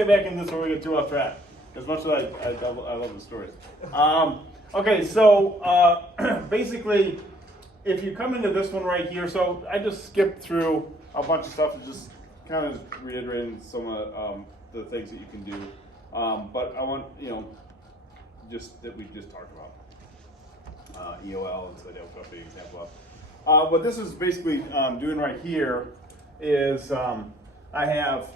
Get back in this where we get too off track. As much as I love the stories. Okay, so basically, if you come into this one right here, so I just skipped through a bunch of stuff and just kind of reiterating some of the things that you can do. But I want, just that we just talked about. EOL and so I'll put the example up. What this is basically doing right here is I have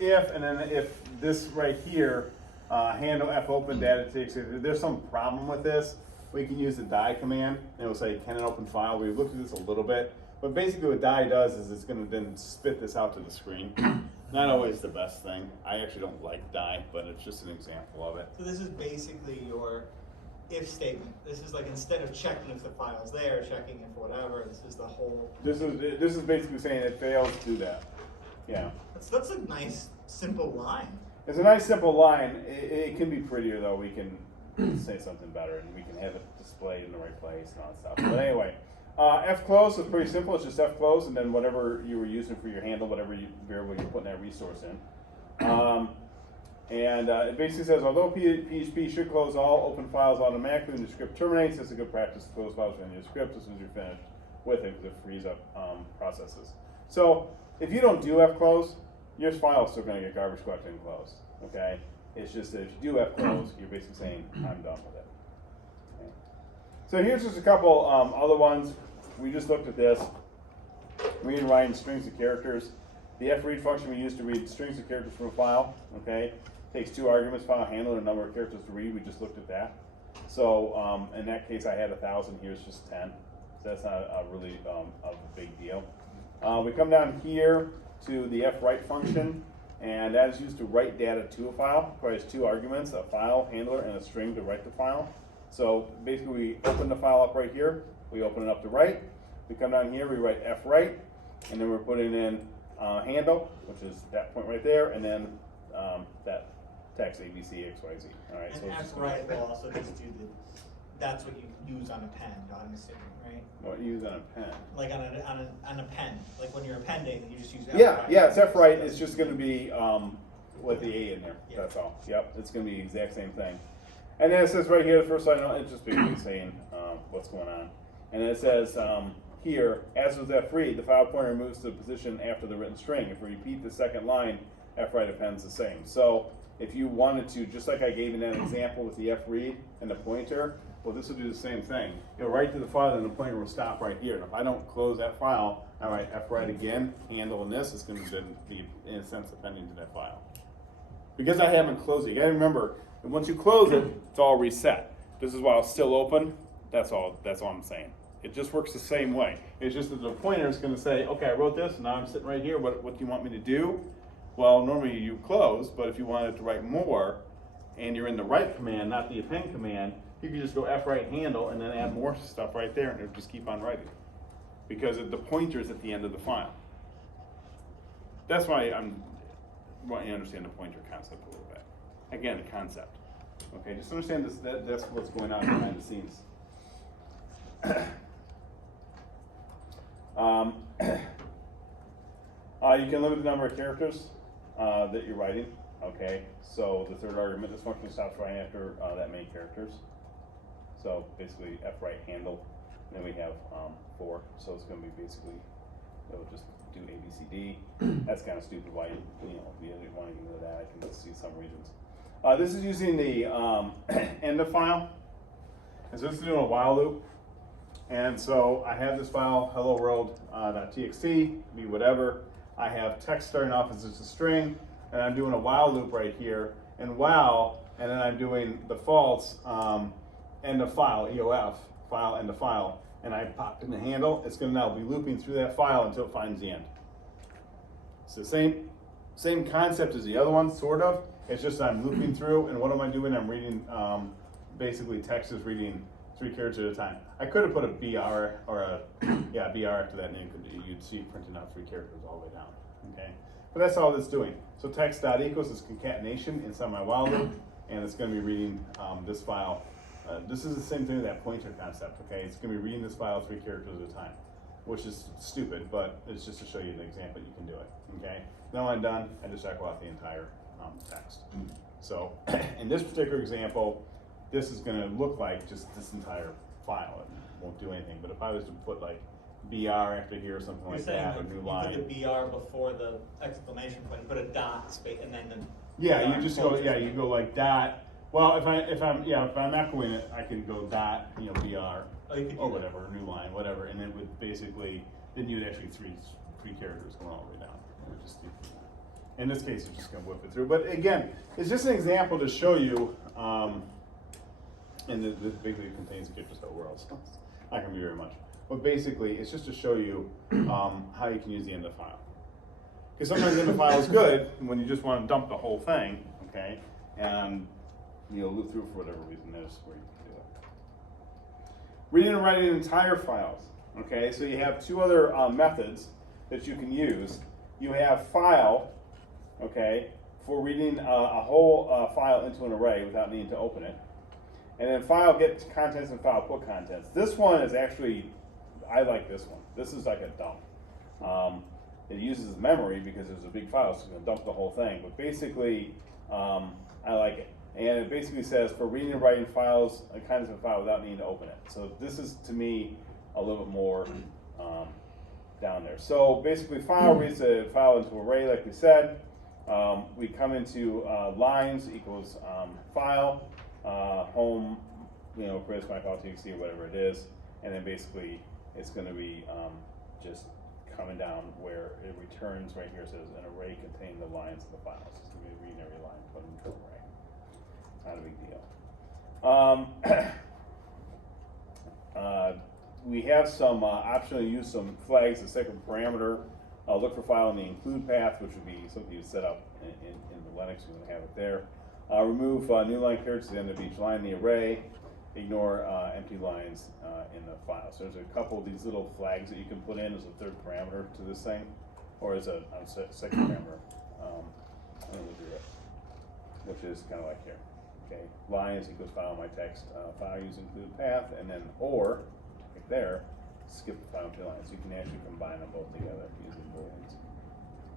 if, and then if this right here, handle f open data takes, if there's some problem with this, we can use the die command. And it'll say, can an open file? We looked at this a little bit, but basically what die does is it's going to then spit this out to the screen. Not always the best thing. I actually don't like die, but it's just an example of it. So this is basically your if statement. This is like, instead of checking if the file's there, checking if whatever, this is the whole. This is basically saying it fails to do that. Yeah. That's a nice simple line. It's a nice simple line. It can be prettier though. We can say something better, and we can have it displayed in the right place and all that stuff. But anyway, f close is pretty simple. It's just f close, and then whatever you were using for your handle, whatever variable you're putting that resource in. It basically says, although PHP should close all open files automatically when the script terminates, it's a good practice to close files in your script as soon as you're finished with it, because it frees up processes. So if you don't do fclose, your file's still going to get garbage collected and closed. Okay? It's just that if you do fclose, you're basically saying, I'm done with it. Okay. So here's just a couple other ones. We just looked at this. Read and write in strings of characters. The fread function we use to read strings of characters from a file. Okay? Takes two arguments, file handler, and a number of characters to read. We just looked at that. So in that case, I had 1,000. Here's just 10. So that's not really a big deal. We come down here to the fwrite function, and that is used to write data to a file. It requires two arguments, a file handler and a string to write the file. So basically we open the file up right here, we open it up to write, we come down here, we write fwrite, and then we're putting in handle, which is that point right there, and then that text ABC XYZ. All right, and so fwrite will also just do that's what you use on a pen, I'm assuming, right? What you use on a pen? Like on a pen, like when you're appending, you just use fwrite. Yeah, it's fwrite. It's just going to be with the A in there. Yeah. That's all. Yep, it's going to be the exact same thing. And then it says right here, the first line, it's just basically saying what's going on. And then it says here, as with fread, the file pointer moves to the position after the written string. If we repeat the second line, fwrite appends the same. So if you wanted to, just like I gave in that example with the fread and the pointer, well, this will do the same thing. You'll write to the file, and the pointer will stop right here. And if I don't close that file, I write fwrite again, handle, and this is going to be, in a sense, appending to that file. Because I haven't closed it, you got to remember that once you close it, it's all reset. This is while it's still open. That's all I'm saying. It just works the same way. It's just that the pointer is going to say, okay, I wrote this, and now I'm sitting right here. What do you want me to do? Well, normally you close, but if you wanted to write more, and you're in the write command, not the append command, you can just go fwrite handle and then add more stuff right there, and it'll just keep on writing. Because the pointer is at the end of the file. That's why I want you to understand the pointer concept a little bit. Again, the concept. Okay, just understand this. That's what's going on behind the scenes. You can limit the number of characters that you're writing. Okay, so the third argument, this function stops writing after that many characters. So basically fwrite handle, and then we have 4. So it's going to be basically, it'll just do ABCD. That's kind of stupid. Why you didn't want to do that? I can see some reasons. This is using the end of file, and so this is doing a while loop. And so I have this file, hello world.txt, be whatever. I have text starting off as just a string, and I'm doing a while loop right here, and while, and then I'm doing the false end of file, EOF, file end of file, and I popped in the handle. It's going to now be looping through that file until it finds the end. It's the same concept as the other one, sort of. It's just I'm looping through, and what am I doing? I'm reading, basically text is reading 3 characters at a time. I could have put a BR or a BR after that name, because you'd see it printing out 3 characters all the way down. Okay, but that's all it's doing. So text.equals is concatenation inside my while loop, and it's going to be reading this file. This is the same thing with that pointer concept. Okay, it's going to be reading this file 3 characters at a time, which is stupid, but it's just to show you an example you can do it. Okay, now I'm done. I just echo out the entire text. So in this particular example, this is going to look like just this entire file. It won't do anything. But if I was to put like BR after here or something You're like saying that, like a new you line. put the BR before the exclamation point, you put a dot space, and then the Yeah, BR you just go. closes Yeah, it. you go like dot. Well, if I'm echoing it, I can go dot, BR Oh, you could do or that. whatever, new line, whatever, and it would basically then you'd actually three characters going all the way down. It would just do that. In this case, it's just going to whip it through. But again, it's just an example to show you, and this basically contains the just somewhere else. Not going to be very much. But basically, it's just to show you how you can use the end of file. Because sometimes the end of file is good when you just want to dump the whole thing, okay? And loop through for whatever reason, there's where you can do it. Reading and writing entire files, okay? So you have two other methods that you can use. You have file, okay, for reading a whole file into an array without needing to open it. And then file get contents and file put contents. This one is actually, I like this one. This is like a dump. It uses memory because there's a big file, so it's going to dump the whole thing. But basically, I like it. And it basically says for reading and writing files, contents of a file without needing to open it. So this is, to me, a little bit more down there. So basically, file reads a file into array, like we said. We come into lines equals file, home, creates my file txt or whatever it is, and then basically it's going to be just coming down where it returns right here. It says an array containing the lines of the files. It's going to be reading every line, put it into an array. Not a big deal. We have some optionally use some flags. The second parameter. Look for file in the include path, which would be something you set up in the Linux. You're going to have it there. Remove new line characters at the end of each line in the array. Ignore empty lines in the file. So there's a couple of these little flags that you can put in as a third parameter to this thing, or as a second parameter. Which is kind of like here. Okay, lines equals file my text file use include path, and then or right there. Skip the final two lines. You can actually combine them both together using booleans.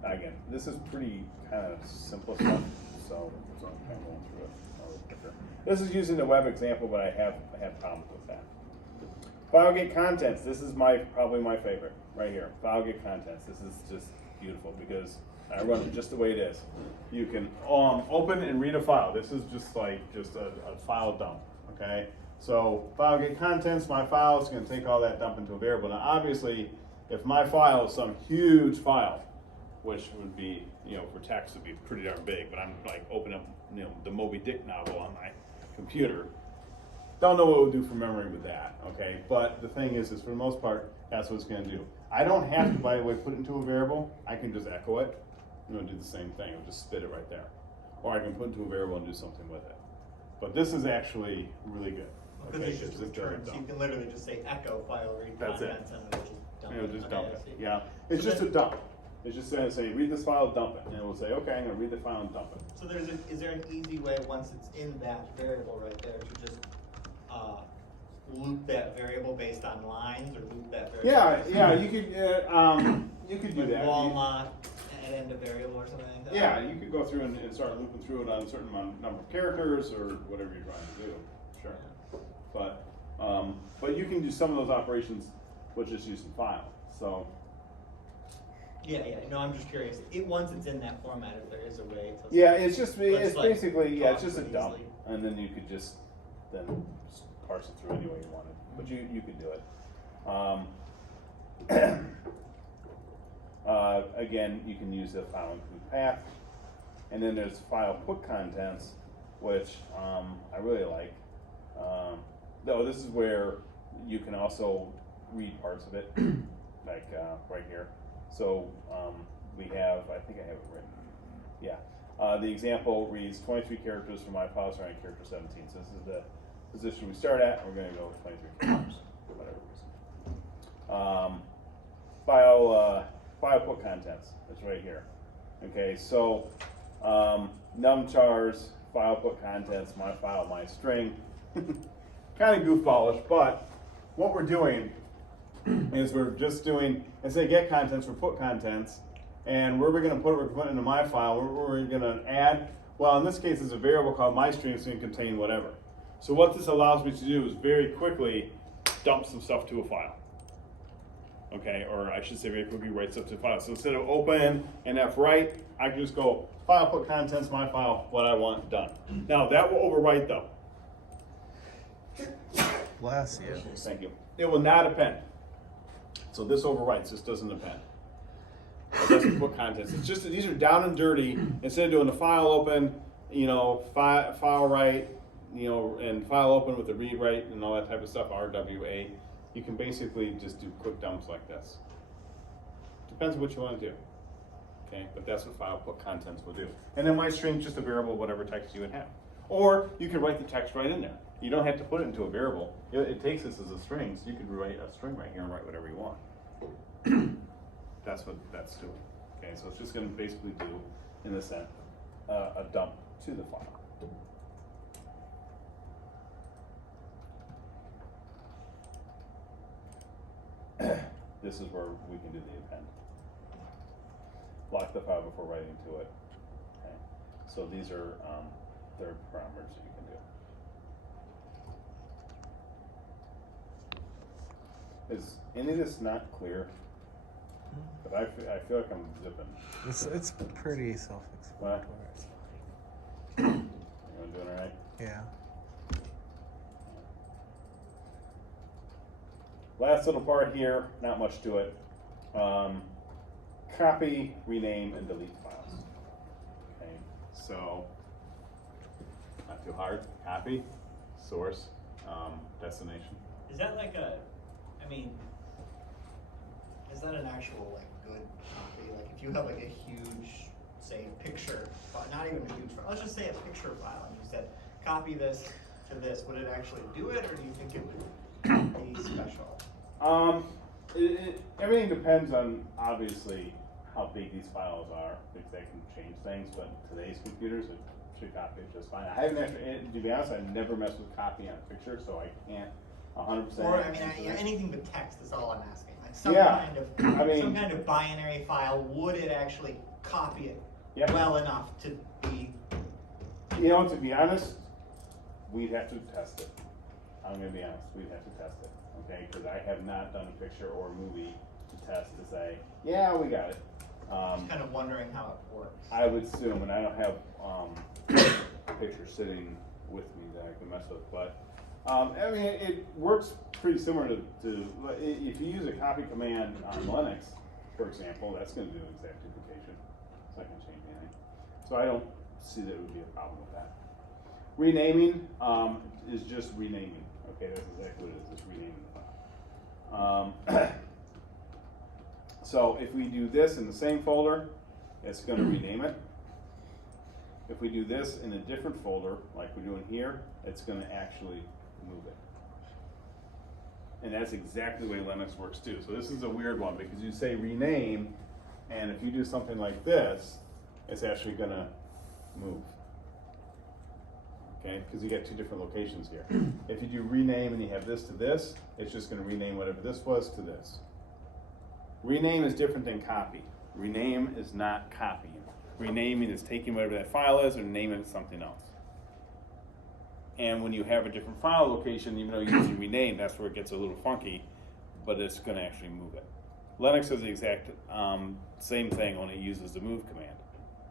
Again, this is pretty kind of simple stuff, so I'm kind of going through it a little quicker. This is using the web example, but I have problems with that. File get contents. This is probably my favorite right here. File get contents. This is just beautiful because I run it just the way it is. You can open and read a file. This is just a file dump. Okay. So file get contents, my file is going to take all that dump into a variable. Now obviously, if my file is some huge file, which would be, for text would be pretty darn big, but I'm like opening up, the Moby Dick novel on my computer. Don't know what it would do for memory with that, okay? But the thing is for the most part, that's what it's going to do. I don't have to, by the way, put it into a variable. I can just echo it. Do the same thing. It'll just spit it right there. Or I can put it into a variable and do something with it. But this is actually really good. Because it's just returns. So you can literally just say echo file read That's contents and it'll just dump It'll it. just Okay, dump I it. see. Yeah. It's So just then- a dump. It's just going to say, read this file, dump it. And it will say, okay, I'm going to read the file and dump it. So is there an easy way, once it's in that variable right there, to just loop that variable based on lines, or loop that variable? Yeah, you could do Like that. Walmart and end a variable or something like that? Yeah, you could go through and start looping through it on a certain number of characters or whatever you're trying to do. Sure. But you can do some of those operations with just using file. So Yeah, no, I'm just curious. Once it's in that format, if there is a way to. yeah, it's Let's, like, basically talk it's just a pretty dump, easily. and then you could just parse it through any way you wanted. But you could do it. Again, you can use the file include path, and then there's file put contents, which I really like. Though this is where you can also read parts of it, like right here. So we have, I think I have it written. Yeah. The example reads 23 characters for my file starting at character 17. So this is the position we start at, and we're going to go with 23 characters, for whatever reason. File put contents. That's right here. Okay, so numchars, file put contents, my file, my string. Kind of goofballish, but what we're doing is we're just doing, instead of get contents, we're put contents, and where we're going to put it, we're putting it into my file, we're going to add Well, in this case, it's a variable called myStream, so it can contain whatever. So what this allows me to do is very quickly dump some stuff to a file. Okay, or I should say very quickly write stuff to a file. So instead of open and F-write, I can just go file, put contents, my file, what I want, done. Now that will overwrite though. Bless you. Thank you. It will not append. So this overwrites, this doesn't append. It doesn't put contents. It's just that these are down and dirty. Instead of doing the file open, file write, and file open with the read write and all that type of stuff, RWA, you can basically just do quick dumps like this. Depends on what you want to do. Okay, but that's what file put contents will do. And then myStream is just a variable, whatever text you would have. Or you can write the text right in there. You don't have to put it into a variable. It takes this as a string, so you could write a string right here and write whatever you want. That's what that's doing. Okay, so it's just going to basically do, in this sense, a dump to the file. This is where we can do the append. Lock the file before writing to it. Okay, so these are third parameters that you can do. Is any of this not clear? But I feel like I'm zipping. It's pretty self-explanatory. You doing all right? Yeah. Last little part here, not much to it. Copy, rename, and delete files. Okay, so not too hard. Copy, source, destination. Is that like is that an actual good copy? Like if you have like a huge, say, picture, not even a huge file, let's just say a picture file, and you said copy this to this, would it actually do it, or do you think it would be special? Everything depends on obviously how big these files are, because they can change things. But today's computers, it should copy it just fine. I haven't actually, to be honest, I never messed with copy on a picture, so I can't 100%. Or anything but text is all I'm asking. Like some kind of binary file, would it actually copy it well enough to be? To be honest, we'd have to test it. I'm gonna be honest, we'd have to test it, okay? Because I have not done a picture or a movie to test to say, yeah, we got it. Just kind of wondering how it works. I would assume, and I don't have a picture sitting with me that I can mess with, but it works pretty similar to if you use a copy command on Linux, for example, that's going to do exact duplication. It's not going to change anything. So I don't see that it would be a problem with that. Renaming is just renaming. Okay, that's exactly what it is. It's renaming the file. So if we do this in the same folder, it's going to rename it. If we do this in a different folder, like we're doing here, it's going to actually move it. And that's exactly the way Linux works too. So this is a weird one because you say rename, and if you do something like this, it's actually going to move. Okay, because you got two different locations here. If you do rename and you have this to this, it's just going to rename whatever this was to this. Rename is different than copy. Rename is not copying. Renaming is taking whatever that file is and naming it something else. And when you have a different file location, even though you're using rename, that's where it gets a little funky, but it's going to actually move it. Linux does the exact same thing, only it uses the move command.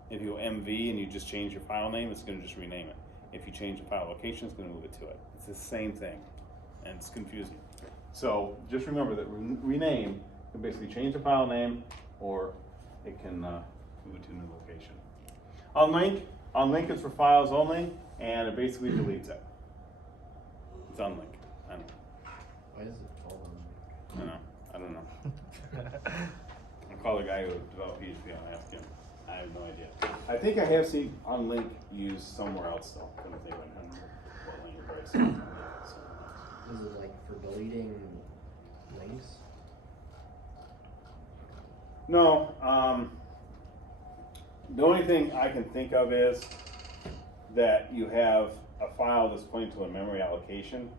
If you go MV and you just change your file name, it's going to just rename it. If you change the file location, it's going to move it to it. It's the same thing, and it's confusing. So just remember that rename can basically change the file name, or it can move it to a new location. Unlink is for files only, and it basically deletes it. It's unlink. I don't know. Why is it called unlink? I don't know. I'll call the guy who developed PHP and ask him. I have no idea. I think I have seen unlink used somewhere else though. Couldn't think of what language I saw. Is it like for deleting links? No. The only thing I can think of is that you have a file that's pointing to a memory allocation,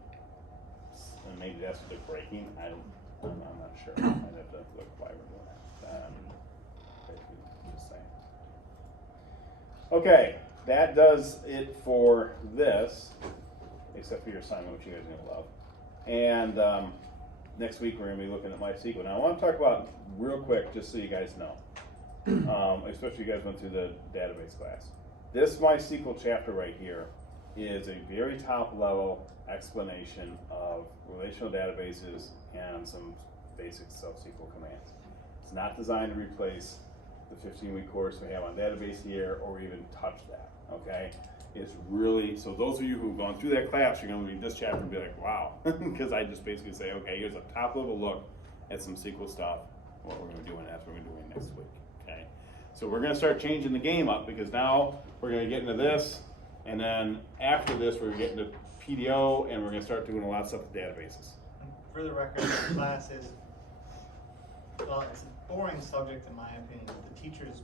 and maybe that's what they're breaking. I'm not sure. I'd have to look why we're doing that. Just saying. Okay, that does it for this, except for your assignment, which you guys are gonna love. And next week we're gonna be looking at MySQL. Now I want to talk about real quick, just so you guys know, especially you guys went through the database class. This MySQL chapter right here is a very top level explanation of relational databases and some basic SQL commands. It's not designed to replace the 15-week course we have on database here or even touch that, okay? It's really, so those of you who've gone through that class, you're gonna read this chapter and be like, wow, because I just basically say, okay, here's a top level look at some SQL stuff, what we're gonna do, and that's what we're gonna do next week, okay? So we're gonna start changing the game up, because now we're gonna get into this, and then after this, we're gonna get into PDO, and we're gonna start doing a lot of stuff with databases. For the record, the class is, well, it's a boring subject in my opinion. The teacher's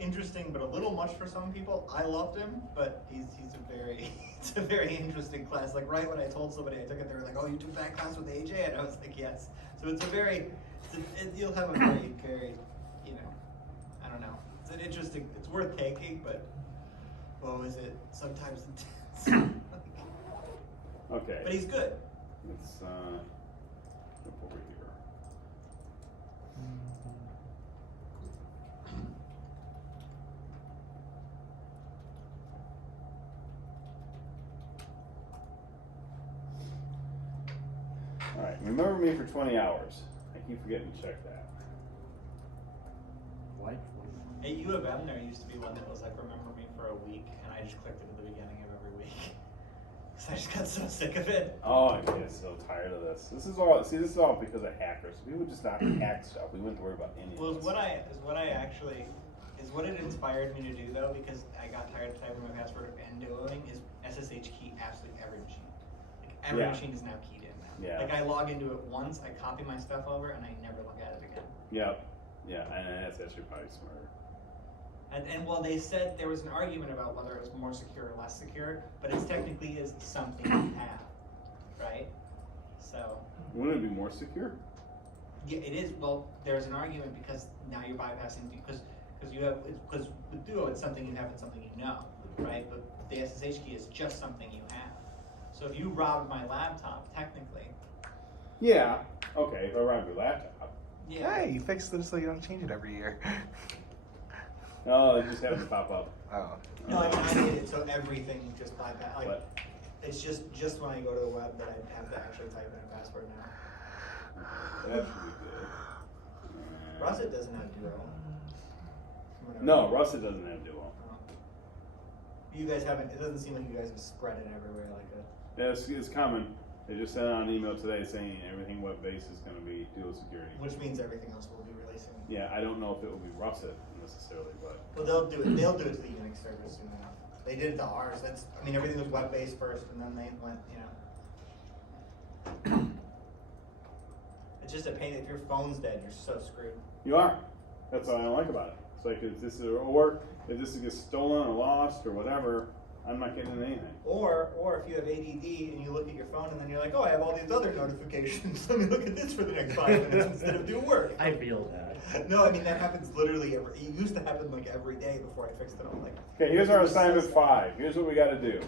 interesting, but a little much for some people. I loved him, but he's a very, it's a very interesting class. Like right when I told somebody I took it, they were like, "Oh, you took that class with AJ?" And I was like, "Yes." So it's a very, you'll have a very, you know, I don't know. It's an interesting. It's worth taking, but what was it? Sometimes intense. Okay. But he's good. Let's flip over here. All right, remember me for 20 hours. I keep forgetting to check that. Why? At U of M, there used to be one that was like, remember me for a week, and I just clicked it at the beginning of every week. Because I just got so sick of it. Oh, I get so tired of this. This is all because of hackers. We would just not hack stuff. We wouldn't worry about any Well, of this. what it inspired me to do though, because I got tired of typing my password and doing, is SSH key absolutely every machine. Like every Yeah. machine is now keyed in now. Yeah. Like I log into it once, I copy my stuff over, and I never look at it again. Yep. Yeah, and that's actually probably smarter. And while they said there was an argument about whether it was more secure or less secure, but it technically is something you have, right? So. Wouldn't it be more secure? Yeah, it is. Well, there's an argument because now you're bypassing because with Duo it's something you have, it's something you know, right? But the SSH key is just something you have. So if you robbed my laptop, technically. Yeah. Okay. If I rob your laptop. Yeah. Hey, you fixed it so you don't change it every year. No, it just happens to pop up. Oh. No, I mean I made it so everything just bypass. Like What? it's just when I go to the web that I have to actually type in a password now. That should be good. Russet doesn't have Duo. No, Russet doesn't have Duo. You guys haven't. It doesn't seem like you guys have spread it everywhere like that. Yeah, it's common. They just sent out an email today saying everything web-based is going to be Duo security. Which means everything else will be releasing. Yeah, I don't know if it will be Russet necessarily, but. Well, they'll do it. They'll do it to the Unix server soon enough. They did it to ours. I mean, everything was web-based first, and then they went. It's just a pain. If your phone's dead, you're so screwed. You are. That's what I don't like about it. It's like if this gets stolen or lost or whatever, I'm not getting into anything. Or if you have ADD and you look at your phone and then you're like, oh, I have all these other notifications. Let me look at this for the next 5 minutes instead of do work. I feel that. No, I mean that happens literally it used to happen like every day before I fixed it all. Like. Okay, here's our assignment 5. Here's what we got to do.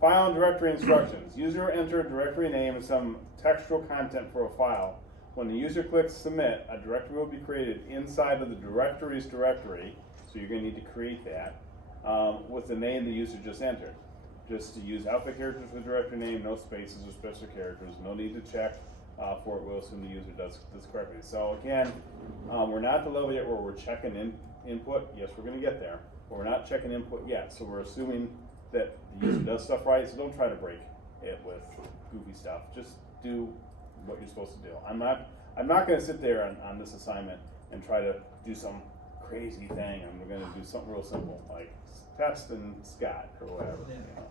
File and directory instructions. User enter a directory name and some textual content for a file. When the user clicks submit, a directory will be created inside of the directories directory. So you're going to need to create that with the name the user just entered. Just to use alpha characters for the directory name, no spaces or special characters. No need to check for it. We'll assume the user does this correctly. So again, we're not at the level yet where we're checking input. Yes, we're going to get there, but we're not checking input yet. So we're assuming that the user does stuff right. So don't try to break it with goofy stuff. Just do what you're supposed to do. I'm not going to sit there on this assignment and try to do some crazy thing. I'm going to do something real simple like test and Scott or whatever. Yeah. You know.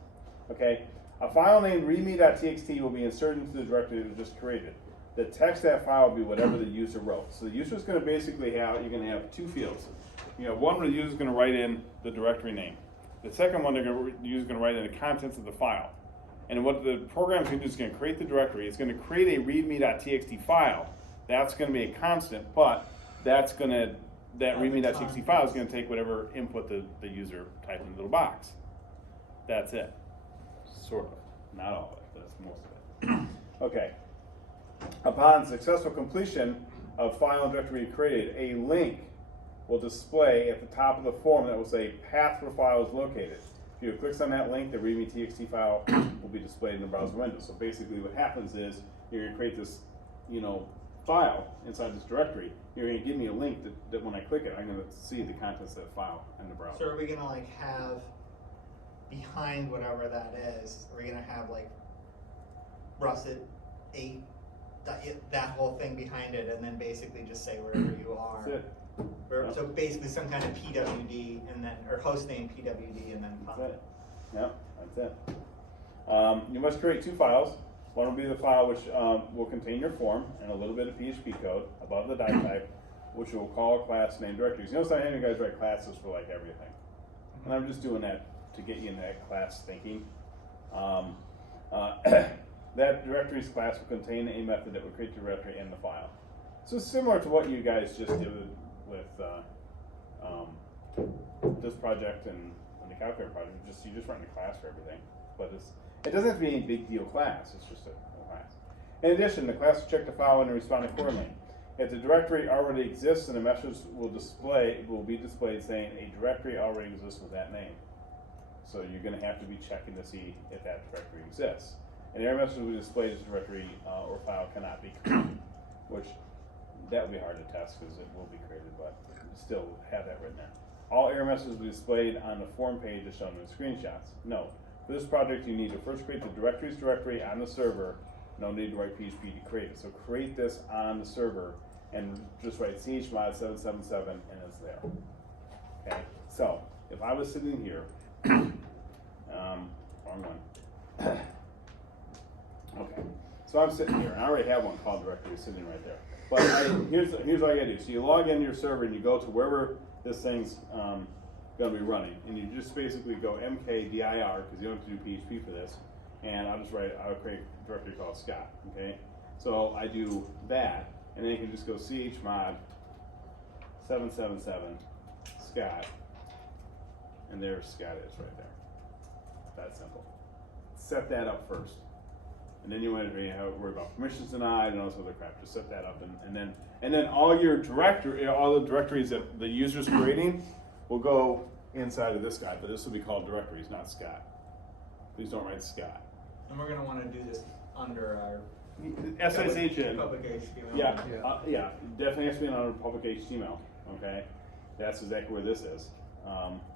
Okay, a file named readme.txt will be inserted into the directory that was just created. The text of that file will be whatever the user wrote. So the user is going to basically you're going to have 2 fields. You have one where the user is going to write in the directory name. The second one, the user is going to write in the contents of the file. And what the program is going to do is going to create the directory. It's going to create a readme.txt file. That's going to be a constant, but that's going to that At the readme.txt time, file is yes. going to take whatever input the user typed in the little box. That's it. Sort of. Not all of it, but that's most of it. Okay. Upon successful completion of file and directory created, a link will display at the top of the form that will say path where file is located. If you click on that link, the readme.txt file will be displayed in the browser window. So basically what happens is you're going to create this, file inside this directory. You're going to give me a link that when I click it, I'm going to see the contents of that file in the browser. So are we gonna like have behind whatever that is, are we gonna have like russet 8, that whole thing behind it, and then basically just say wherever you are? That's it. Yep. So basically some kind of PWD and then, or host name PWD and then That's pop it. Yep, that's it. You must create 2 files. One will be the file which will contain your form and a little bit of PHP code above the die type, which will call a class named directories. You notice I had you guys write classes for like everything. And I'm just doing that to get you in that class thinking. That directories class will contain a method that will create the directory and the file. So it's similar to what you guys just did with this project and the calculator project. You just run a class for everything, but it doesn't have to be any big deal class. It's just a class. In addition, the class will check the file and respond accordingly. If the directory already exists, then a message will be displayed saying a directory already exists with that name. So you're going to have to be checking to see if that directory exists. An error message will be displayed as a directory or file cannot be created, which that will be hard to test because it will be created, but still have that written in. All error messages will be displayed on the form page as shown in the screenshots. Note, for this project you need to first create the directories directory on the server. No need to write PHP to create it. So create this on the server and just write chmod777 and it's there. Okay, so if I was sitting here, wrong one. Okay, so I'm sitting here, and I already have one called directory sitting right there. But here's what I gotta do. So you log into your server and you go to wherever this thing's gonna be running, and you just basically go mkdir, because you don't have to do PHP for this, and I'll create a directory called Scott, okay? So I do that, and then you can just go chmod 777 Scott, and there's Scott is right there. That simple. Set that up first. And then you want to worry about permissions denied and all this other crap. Just set that up, and then all the directories that the user's creating will go inside of this guy. But this will be called directories, not Scott. Please don't write Scott. And we're gonna want to do this under our SSH. public HTML. Yeah, definitely has to be under public HTML. Okay, that's exactly where this is.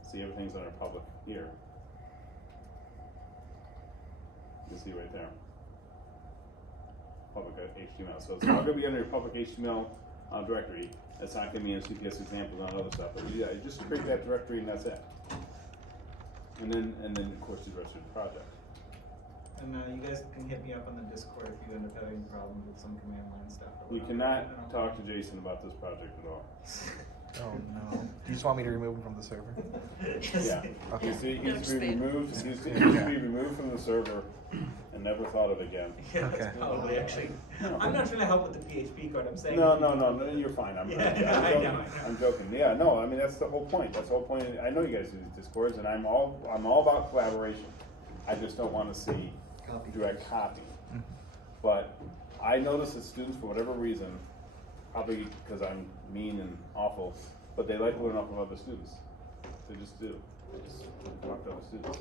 See, everything's under public here. You can see right there. Public HTML. So it's all going to be under your public HTML directory. That's not going to be in CPS examples and other stuff. But yeah, you just create that directory and that's it. And then of course the rest of the project. And you guys can hit me up on the Discord if you end up having problems with some command line stuff. You cannot talk to Jason about this project at all. Oh no. You just want me to remove him from the server? Yeah. Okay. He's to be removed. He's to be removed from the server and never thought of again. Yeah, Okay. that's probably actually. No. I'm not trying to help with the PHP code. I'm saying. No, you're fine. I'm joking. I know. I'm joking. Yeah, no, I mean that's the whole point. That's the whole point. I know you guys do these Discords, and I'm all about collaboration. I just don't want to see direct copy. But I notice that students, for whatever reason, probably because I'm mean and awful, but they like learning off of other students. They just do. They just talk to other students.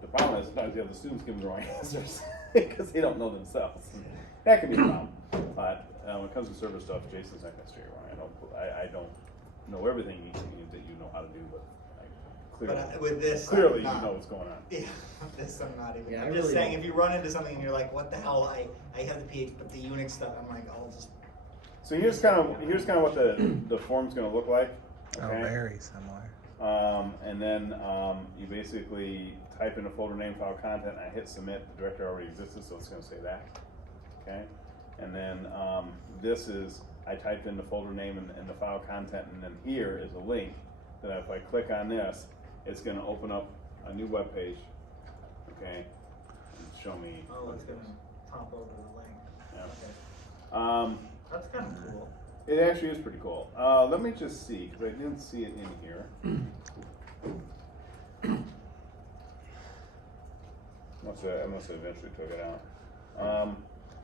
The problem is sometimes the other students give them the wrong answers because they don't know themselves. That can be a problem. But when it comes to server stuff, Jason's not going to steer you wrong. I don't know everything that you know how to do, but clearly, But with this, clearly I'm you not. know what's going on. Yeah, this I'm not even. Yeah, I'm I just really saying, don't. if you run into something and you're like, "What the hell?" I have the PH, but the Unix stuff. I'm like, I'll just. So here's kind of what the form's going to look like. Oh, Okay. very similar. And then you basically type in a folder name, file content, and I hit submit. The directory already existed, so it's going to say that. Okay. And then this is, I typed in the folder name and the file content, and then here is a link that if I click on this, it's going to open up a new web page. Okay. And show me. Oh, it's gonna pop over the link. Yeah. Okay. That's kind of cool. It actually is pretty cool. Let me just see, because I didn't see it in here. I must have eventually took it out.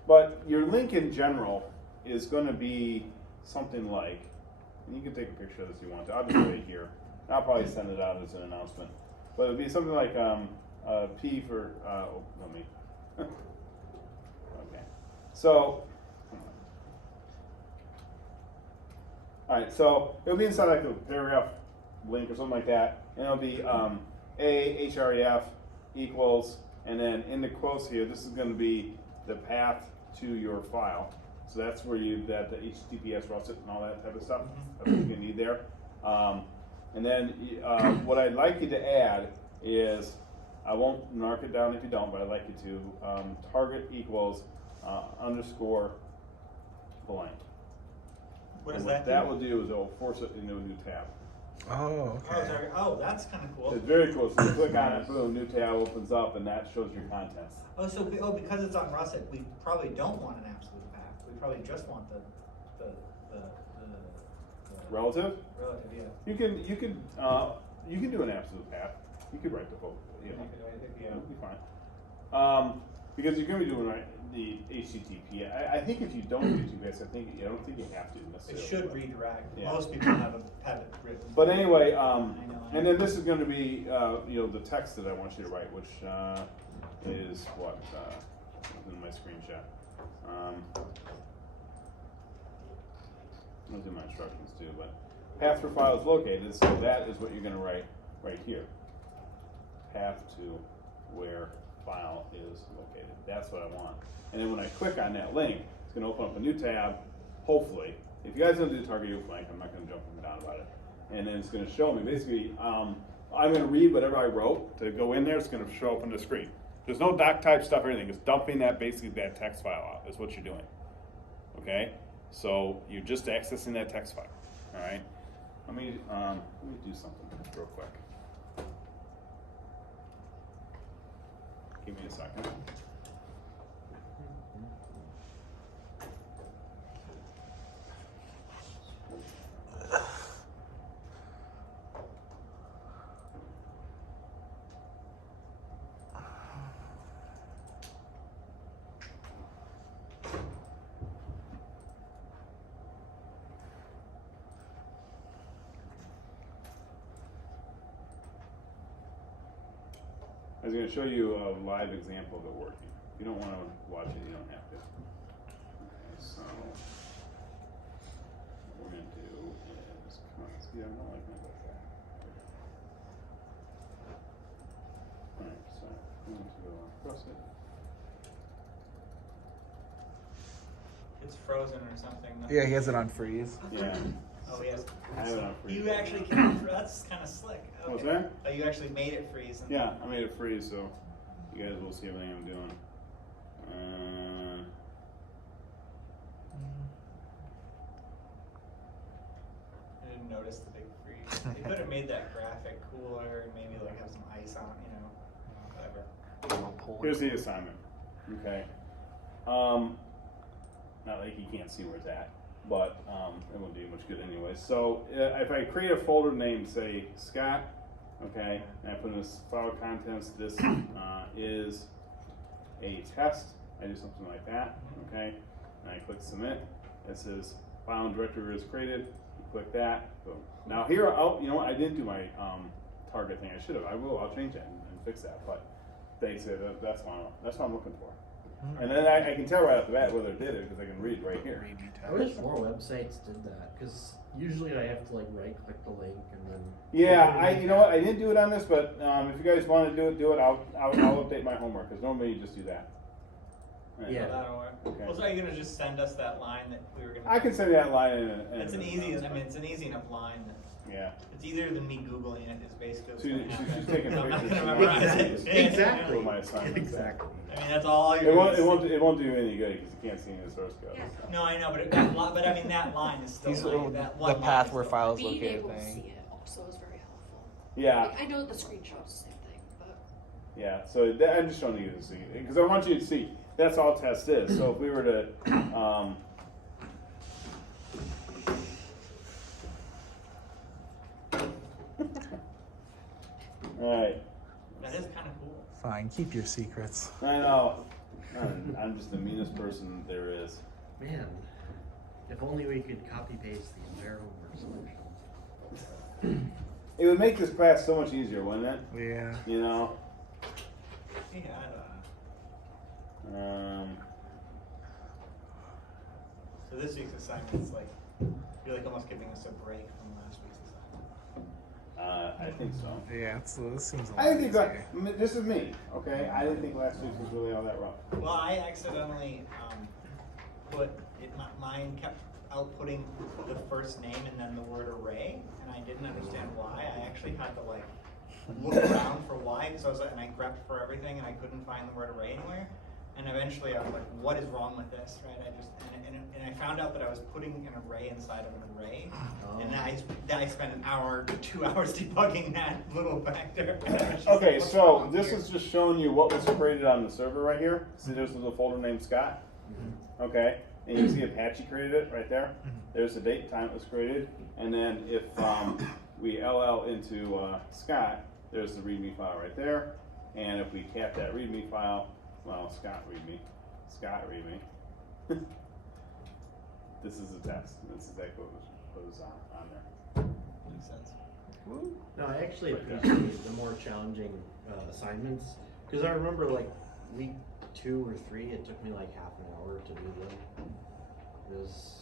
But your link in general is going to be something like, and you can take a picture of this if you want to. I'll just put it here. I'll probably send it out as an announcement. But it'd be something like P for, let me. Okay. So, alright, so it'll be inside like a paragraph link or something like that. And it'll be A href equals, and then in the quotes here, this is going to be the path to your file. So that's where the HTTPS routes it and all that type of stuff. That's what you're going to need there. And then what I'd like you to add is, I won't mark it down if you don't, but I'd like you to target equals underscore blank. What does And that do? that will do is it will force it into a new tab. Oh, Oh, okay. sorry. Oh, that's kind of cool. It's very cool. So you click on it, boom, new tab opens up, and that shows your contents. Oh, so because it's on Russet, we probably don't want an absolute path. We probably just want the Relative? relative. Yeah. You can do an absolute path. You could write the whole. You know, Yeah. it'll be fine. Because you're going to be doing the HTTP. I think if you don't do TPS, I don't think you have to It necessarily. should but- redirect. Yeah. Most people have it written. But anyway, I and then this is going to be the text that I want you to write, which is what in my screenshot. I'll do my instructions too, but path for file is located, so that is what you're going to write right here. Path to where file is located. That's what I want. And then when I click on that link, it's going to open up a new tab, hopefully. If you guys don't do target equal blank, I'm not going to jump up and down about it. And then it's going to show me, basically, I'm going to read whatever I wrote to go in there. It's going to show up on the screen. There's no doc type stuff or anything. It's dumping that text file out is what you're doing. Okay? So you're just accessing that text file. All right? Let me do something real quick. Give me a second. I was going to show you a live example of it working. If you don't want to watch it, you don't have to. Okay, so what we're going to do is, see, I don't like my book there. Alright, so I'm going to go across it. It's frozen or something. Yeah, he has it on freeze. Yeah. Oh, yes. I have it on freeze. You actually can. That's kind of slick. Okay. What's that? Oh, you actually made it freeze. Yeah, I made it freeze, so you guys will see everything I'm doing. I didn't notice the big freeze. You could have made that graphic cooler and maybe like have some ice on, whatever. Here's the assignment. Okay. Not like you can't see where it's at, but it won't do you much good anyway. So if I create a folder named, say, Scott, okay, and I put in this file contents, this is a test. I do something like that, okay, and I click submit. It says file and directory is created. You click that, boom. Now here, you know what? I didn't do my target thing. I should have. I will. I'll change that and fix that. But they say that's what I'm looking for. And then I can tell right off the bat whether it did it because I can read right here. I wish more websites did that, because usually I have to like right click the link and then. Yeah, you know what? I didn't do it on this, but if you guys want to do it. I'll update my homework because normally you just do that. Right. Yeah. That'll work. Okay. Well, so are you gonna just send us that line that we were gonna? I can send you that line in. It's an easy. I mean, it's an easy enough line. That Yeah. it's easier than me googling it. Is basically. She's taking I'm not pictures. gonna memorize it. Exactly. For my assignment. Exactly. I mean, that's all you're. It won't. gonna It won't. see. It won't do you any good because you can't see any source code. Yeah. So. No, I know, but but I mean that line is still He's like, that one the line path is where still- files Being located able to see thing. it also is very helpful. Yeah. Like, I know the screenshot's the same thing, but Yeah, so I'm just showing you to see, because I want you to see, that's all test is. So if we were to, Fine, keep your secrets. I know. I'm just the meanest person there is. Man, if only we could copy paste the entire homework solution. It would make this class so much easier, wouldn't it? Yeah. You know? Yeah, I don't know. So this week's assignment's like, you're like almost giving us a break from last week's assignment. I think so. Yeah, this seems a lot I didn't think that. easier. This is me, okay? I didn't think last week was really all that rough. Well, I accidentally put it. Mine kept outputting the first name and then the word array, and I didn't understand why. I actually had to like look around for why, because I was like, and I grepped for everything, and I couldn't find the word array anywhere. And eventually, I was like, "What is wrong with this?" Right? I just and I found out that I was putting an array inside of an array, and I spent an hour, 2 hours debugging that little vector. Okay, so this is just showing you what was created on the server right here. See, there's a little folder named Scott. Okay, and you see Apache created it right there. There's the date and time it was created, and then if we LL into Scott, there's the README file right there, and if we cap that README file, well, Scott README. This is a test. This is exactly what was on there. Makes sense. No, I actually appreciate the more challenging assignments, because I remember like week 2 or 3, it took me like half an hour to do them. It was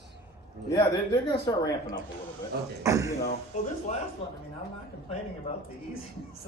really Yeah, they're going to start ramping up a little bit. Okay. You know. Well, this last one, I mean, I'm not complaining about the easiness.